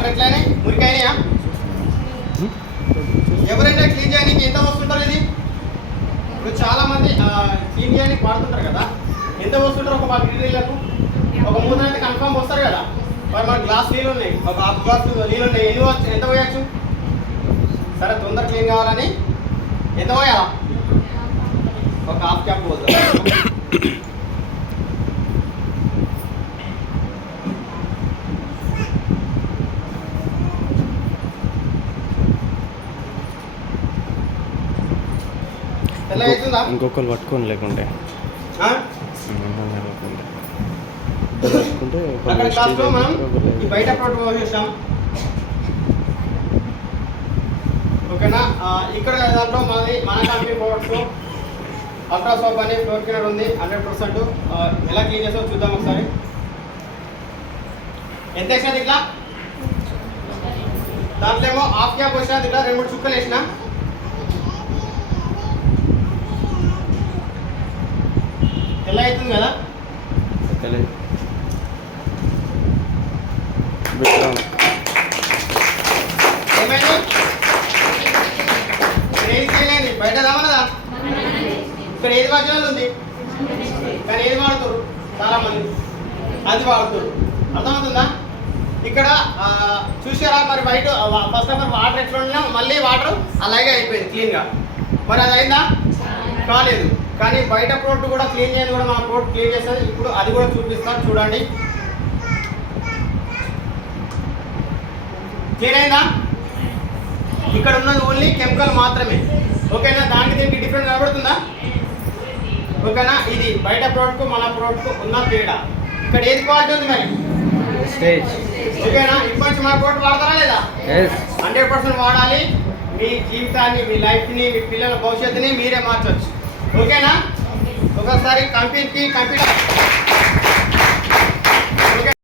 Water ఎట్లయినాయి మురికైనాయా? ఎవరైనా clean చేయడానికి ఎంత వస్తుంటారు? ఇది ఇప్పుడు చాలా మంది క్లీన్ చేయడానికి వాడుతుంటారు కదా, ఎంత వస్తుంటారు? ఒక 10 లీటర్లకు ఒక 3 అయితే కన్ఫర్మ్ వస్తారు కదా. మరి మన గ్లాస్ నీళ్ళు ఉన్నాయి, ఒక హాఫ్ గ్లాస్ నీళ్ళు ఉన్నాయి, ఎంత పోయచ్చు? సరే తొందర క్లీన్ కావాలని ఎంత పోయాలా? ఒక హాఫ్ క్యాప్ పోద్దాం. ఇంకొకరు పట్టుకొని లేకుంటే బయట ప్రోడక్ట్ చూసాం ఓకేనా. ఇక్కడ దాంట్లో మన కంపెనీ ప్రోడక్ట్స్ అల్ట్రా సోప్ అని ఫ్లోర్ క్లీనర్ ఉంది 100%. ఎలా క్లీన్ చేస్తామో చూద్దాం ఒకసారి. ఎంత వేసినది ఇట్లా? దాంట్లో ఏమో హాఫ్ క్యాప్ వచ్చినది, ఇట్లా 2-3 చుక్కలు వేసిన. ఎలా అవుతుంది కదా? ఏమైంది? ఏది చేయలేదు, బయట రామన్నదా? ఇక్కడ ఏది మధ్యలో ఉంది కానీ ఏది వాడుతారు చాలా మంది, అది వాడుతారు. అర్థమవుతుందా? ఇక్కడ చూసారా మరి బయట ఫస్ట్ ఆఫ్ ఆల్ వాటర్ ఎట్లా ఉన్నా మళ్ళీ వాటర్ అలాగే అయిపోయింది క్లీన్గా. మరి అది అయిందా? కాలేదు. కానీ బయట ప్రోడక్ట్ కూడా క్లీన్ చేయని కూడా మన ప్రోడక్ట్ క్లీన్ చేస్తుంది. ఇప్పుడు అది కూడా చూపిస్తాను చూడండి. క్లీన్ అయిందా? ఇక్కడ ఉన్నది ఓన్లీ కెమికల్ మాత్రమే. ఓకేనా? దానికి దీనికి డిఫరెంట్ కనబడుతుందా? ఓకేనా? ఇది బయట ప్రోడక్ట్ మన ప్రోడక్ట్ ఉన్న తేడా. ఇక్కడ ఏది క్వాలిటీ ఉంది మరి? ఓకేనా? ఇప్పటి మన ప్రోడక్ట్ వాడతారా లేదా? 100% వాడాలి. మీ జీవితాన్ని, మీ లైఫ్ని, మీ పిల్లల భవిష్యత్తుని మీరే మార్చవచ్చు. ఓకేనా? ఒకసారి కంప్యూటర్